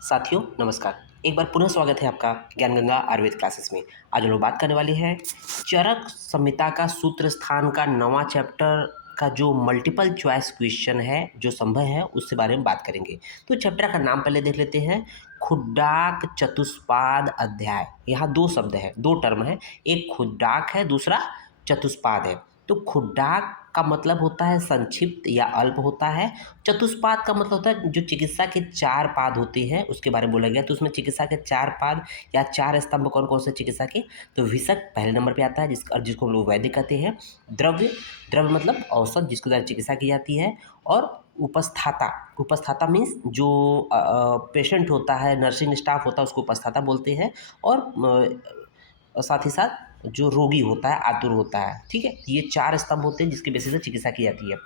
साथियों नमस्कार। एक बार पुनः स्वागत है आपका ज्ञान गंगा आयुर्वेद क्लासेस में। आज हम लोग बात करने वाले हैं चरक संहिता का सूत्र स्थान का नवा चैप्टर का जो मल्टीपल चॉइस क्वेश्चन है जो संभव है उसके बारे में बात करेंगे। तो चैप्टर का नाम पहले देख लेते हैं, खुड्डाक चतुष्पाद अध्याय। यहाँ दो शब्द है, दो टर्म है, एक खुड्डाक है, दूसरा चतुष्पाद है। तो खुड्डाक का मतलब होता है संक्षिप्त या अल्प होता है। चतुष्पाद का मतलब होता है जो चिकित्सा के चार पाद होते हैं उसके बारे में बोला गया। तो उसमें चिकित्सा के चार पाद या चार स्तंभ कौन कौन से चिकित्सा के, तो विषक पहले नंबर पे आता है जिसको हम लोग वैद्य कहते हैं। द्रव्य, द्रव्य मतलब औषध जिसके द्वारा चिकित्सा की जाती है। और उपस्थाता, उपस्थाता मीन्स जो पेशेंट होता है, नर्सिंग स्टाफ होता है उसको उपस्थाता बोलते हैं। और साथ ही साथ जो रोगी होता है आतुर होता है। ठीक है, ये चार स्तंभ होते हैं जिसके बेसिस से चिकित्सा की जाती है।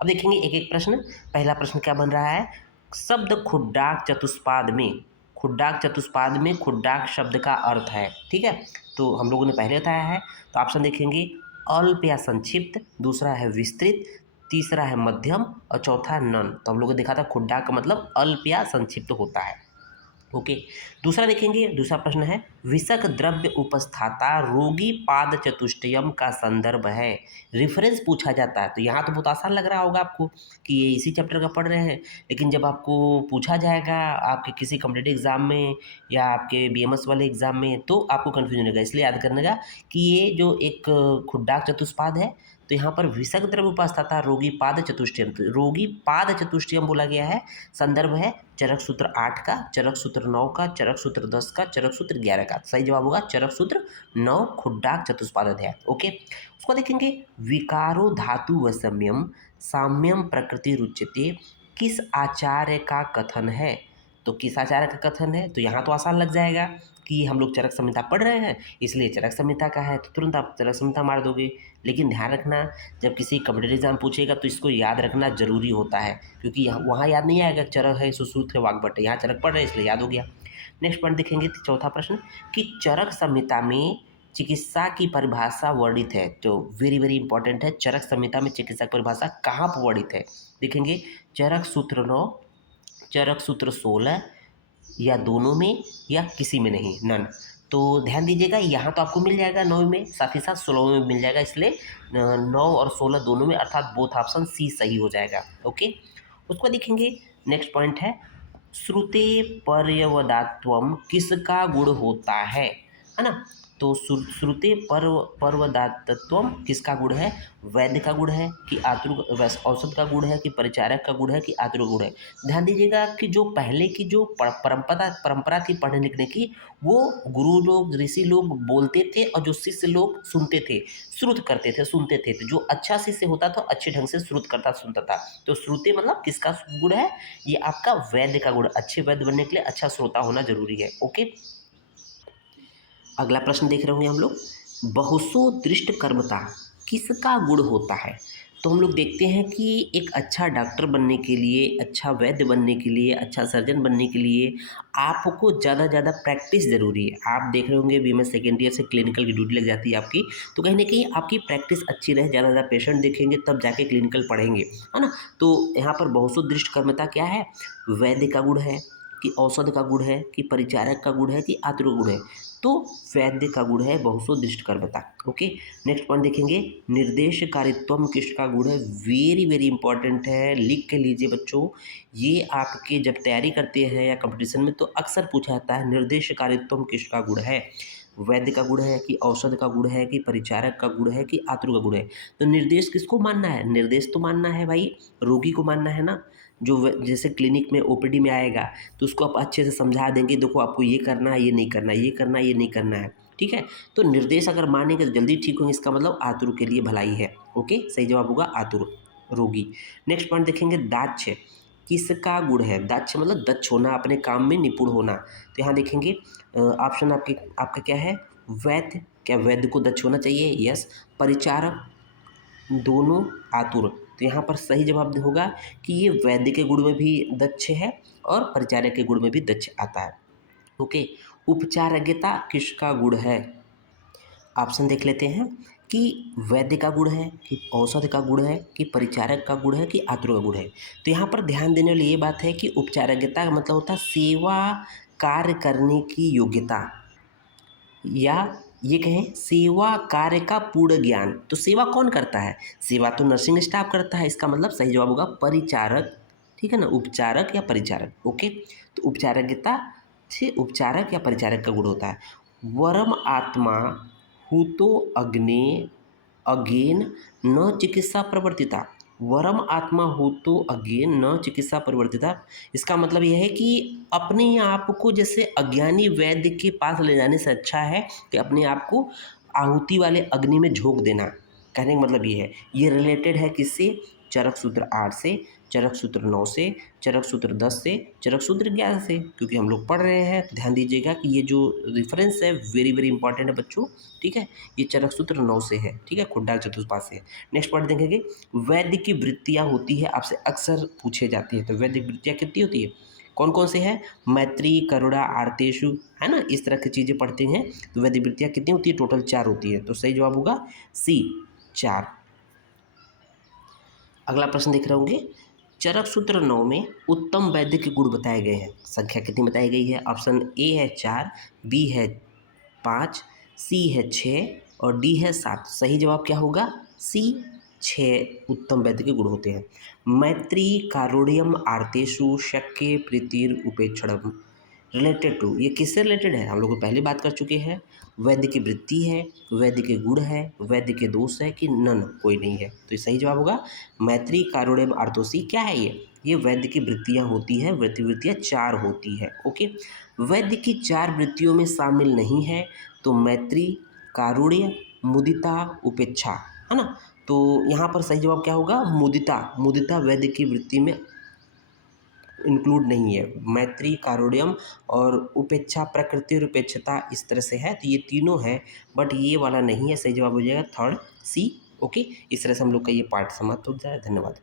अब देखेंगे एक एक प्रश्न। पहला प्रश्न क्या बन रहा है, शब्द खुड्डाक चतुष्पाद में, खुड्डाक चतुष्पाद में खुड्डाक शब्द का अर्थ है। ठीक है, तो हम लोगों ने पहले बताया है। तो ऑप्शन देखेंगे, अल्प या संक्षिप्त, दूसरा है विस्तृत, तीसरा है मध्यम और चौथा है नन। तो हम लोगों ने देखा था खुड्डाक का मतलब अल्प या संक्षिप्त होता है। ओके, दूसरा देखेंगे, दूसरा प्रश्न है, विषक द्रव्य उपस्थाता रोगी पाद चतुष्टयम का संदर्भ है। रेफरेंस पूछा जाता है। तो यहाँ तो बहुत आसान लग रहा होगा आपको कि ये इसी चैप्टर का पढ़ रहे हैं, लेकिन जब आपको पूछा जाएगा आपके किसी कॉम्पिटिटिव एग्जाम में या आपके बीएमएस वाले एग्जाम में तो आपको कन्फ्यूजन होगा। इसलिए याद करने का कि ये जो एक खुड्डाक चतुष्पाद है, तो यहाँ पर विषक द्रव्य उपस्थाता रोगी पाद चतुष्टयम, तो रोगी पाद चतुष्टयम बोला गया है। संदर्भ है चरक सूत्र 8 का, चरक सूत्र 9 का, चरक सूत्र 10 का, चरक सूत्र 11 का। सही जवाब होगा चरक सूत्र 9 खुड्डाक चतुष्पाद अध्याय। ओके, उसको देखेंगे, विकारो धातु वसम्यम साम्यम प्रकृति रुच्यते किस आचार्य का कथन है। तो किस आचार्य का कथन है, तो यहाँ तो आसान लग जाएगा कि हम लोग चरक संहिता पढ़ रहे हैं इसलिए चरक संहिता का है, तो तुरंत आप चरक संहिता मार दोगे। लेकिन ध्यान रखना, जब किसी कॉम्पिटिटिव एग्जाम पूछेगा तो इसको याद रखना जरूरी होता है, क्योंकि यहाँ वहाँ याद नहीं आएगा चरक है सुश्रुत है वाग्भट है, यहाँ चरक पढ़ रहे हैं इसलिए याद हो गया। नेक्स्ट पॉइंट देखेंगे, चौथा प्रश्न, कि चरक संहिता में चिकित्सा की परिभाषा वर्णित है। तो वेरी वेरी इंपॉर्टेंट है, चरक संहिता में चिकित्सा की परिभाषा कहाँ पर वर्णित है। देखेंगे, चरक सूत्र 9, चरक सूत्र 16 या दोनों में या किसी में नहीं, नन। तो ध्यान दीजिएगा, यहाँ तो आपको मिल जाएगा 9 में, साथ ही साथ 16 में मिल जाएगा, इसलिए 9 और 16 दोनों में, अर्थात बोथ ऑप्शन सी सही हो जाएगा। ओके, उसको देखेंगे, नेक्स्ट पॉइंट है, श्रुते पर्यवदात्वम किसका गुण होता है ना। तो श्रुते पर्वदातत्वम किसका गुण है, वैद्य का गुण है कि आतुर औषध का गुण है कि परिचारक का गुण है कि आतुर का गुण है। ध्यान दीजिएगा कि जो पहले की जो परंपरा थी पढ़ने लिखने की, वो गुरु लोग ऋषि लोग बोलते थे और जो शिष्य लोग सुनते थे, श्रुत करते थे, सुनते थे। तो जो अच्छा शिष्य होता था अच्छे ढंग से श्रुत करता सुनता था। तो श्रुते मतलब किसका गुण है, ये आपका वैद्य का गुण। अच्छे वैद्य बनने के लिए अच्छा श्रोता होना जरूरी है। ओके, अगला प्रश्न देख रहे होंगे हम लोग, बहुसो दृष्ट कर्मता किसका गुण होता है। तो हम लोग देखते हैं कि एक अच्छा डॉक्टर बनने के लिए, अच्छा वैद्य बनने के लिए, अच्छा सर्जन बनने के लिए आपको ज़्यादा ज़्यादा प्रैक्टिस ज़रूरी है। आप देख रहे होंगे बीएमएस सेकेंड ईयर से क्लिनिकल की ड्यूटी लग जाती है आपकी, तो कहीं ना कहीं आपकी प्रैक्टिस अच्छी रहे, ज़्यादा ज़्यादा पेशेंट देखेंगे तब जाके क्लिनिकल पढ़ेंगे, है ना। तो यहाँ पर बहुसो दृष्ट कर्मता क्या है, वैद्य का गुण है कि औषध का गुण है कि परिचारक का गुण है कि आतुर का गुण है। तो वैद्य का गुण है बहुसो दृष्ट कर्मता। ओके, नेक्स्ट पॉइंट देखेंगे, निर्देशकारित्वम किसका गुण है। वेरी वेरी इंपॉर्टेंट है, लिख के लीजिए बच्चों। ये आपके जब तैयारी करते हैं या कंपटीशन में तो अक्सर पूछा जाता है, निर्देशकारित्वम किसका गुण है, वैद्य का गुण है कि औषध का गुण है कि परिचारक का गुण है कि आतुर का गुण है। तो निर्देश किसको मानना है, निर्देश तो मानना है भाई रोगी को मानना है ना। जो जैसे क्लिनिक में ओपीडी में आएगा तो उसको आप अच्छे से समझा देंगे, देखो आपको ये करना है, ये नहीं करना है, ये करना है, ये नहीं करना है। ठीक है, तो निर्देश अगर मानेंगे तो जल्दी ठीक होंगे, इसका मतलब आतुर के लिए भलाई है। ओके, सही जवाब होगा आतुर, रोगी। नेक्स्ट पॉइंट देखेंगे, दाक्ष किसका गुण है। दाक्ष मतलब दक्ष होना, अपने काम में निपुण होना। तो यहाँ देखेंगे ऑप्शन आपका क्या है, वैद्य, क्या वैद्य को दक्ष होना चाहिए, यस। परिचारक, दोनों, आतुर। तो यहाँ पर सही जवाब होगा कि ये वैद्य के गुण में भी दक्ष है और परिचारक के गुण में भी दक्ष आता है। ओके, उपचारज्ञता किसका गुण है, ऑप्शन देख लेते हैं कि वैद्य का गुण है, कि औषध का गुण है, कि परिचारक का गुण है, कि आतुर का गुण है। तो यहाँ पर ध्यान देने वाली ये बात है कि उपचारकता का मतलब होता है सेवा कार्य करने की योग्यता, या ये कहें सेवा कार्य का पूर्ण ज्ञान। तो सेवा कौन करता है? सेवा तो नर्सिंग स्टाफ करता है, इसका मतलब सही जवाब होगा परिचारक। ठीक है ना, उपचारक या परिचारक। ओके, तो उपचारकता से उपचारक या परिचारक का गुण होता है। वरम आत्मा हूतो अग्ने अगेन न चिकित्सा प्रवर्तिता। वरम आत्मा हो तो अगेन न चिकित्सा परिवर्तिता। इसका मतलब यह है कि अपने आप को जैसे अज्ञानी वैद्य के पास ले जाने से अच्छा है कि अपने आप को आहुति वाले अग्नि में झोंक देना। कहने का मतलब ये है, ये रिलेटेड है किससे? चरक सूत्र 8 से, चरक सूत्र 9 से, चरक सूत्र 10 से, चरक सूत्र 11 से, क्योंकि हम लोग पढ़ रहे हैं। तो ध्यान दीजिएगा कि ये जो रेफरेंस है वेरी वेरी इंपॉर्टेंट है बच्चों। ठीक है, ये चरक सूत्र 9 से है। ठीक है, खुड्डाक चतुष्पाद से है। नेक्स्ट पॉइंट देखेंगे, वैद्य की वृत्तियाँ होती है, आपसे अक्सर पूछे जाती है। तो वैद्य की वृत्तियाँ कितनी होती है? कौन कौन से हैं? मैत्री, करुणा, आर्तेषु, है ना, इस तरह की चीज़ें पढ़ते हैं। तो वैद्य वृत्तियाँ कितनी होती है? टोटल 4 होती है। तो सही जवाब होगा सी, 4। अगला प्रश्न देख रहे होंगे, चरक सूत्र 9 में उत्तम वैद्य के गुण बताए गए हैं। संख्या कितनी बताई गई है? ऑप्शन ए है 4, बी है 5, सी है 6 और डी है 7। सही जवाब क्या होगा? सी, 6 उत्तम वैद्य के गुण होते हैं। मैत्री, कारुण्यम, आर्तेषु, शक्य, प्रीतिर, उपेक्षणम। रिलेटेड टू, ये किससे रिलेटेड है? हम लोग पहले बात कर चुके हैं। वैद्य की वृत्ति है, वैद्य के गुण है, वैद्य के दोष है, कि नन, कोई नहीं है। तो ये सही जवाब होगा मैत्री, कारुण्यम, आर्तोसी। क्या है ये वैद्य की वृत्तियाँ होती हैं। वृत्तियाँ 4 होती है। ओके, वैद्य की 4 वृत्तियों में शामिल नहीं है तो मैत्री, कारुण्य, मुदिता, उपेक्षा, है ना। तो यहाँ पर सही जवाब क्या होगा? मुदिता। मुदिता वैद्य की वृत्ति में इंक्लूड नहीं है। मैत्री, कारुण्यम और उपेक्षा, प्रकृति और उपेक्षता, इस तरह से है। तो ये तीनों है, बट ये वाला नहीं है। सही जवाब हो जाएगा थर्ड, सी। ओके, इस तरह से हम लोग का ये पार्ट समाप्त हो जाए। धन्यवाद।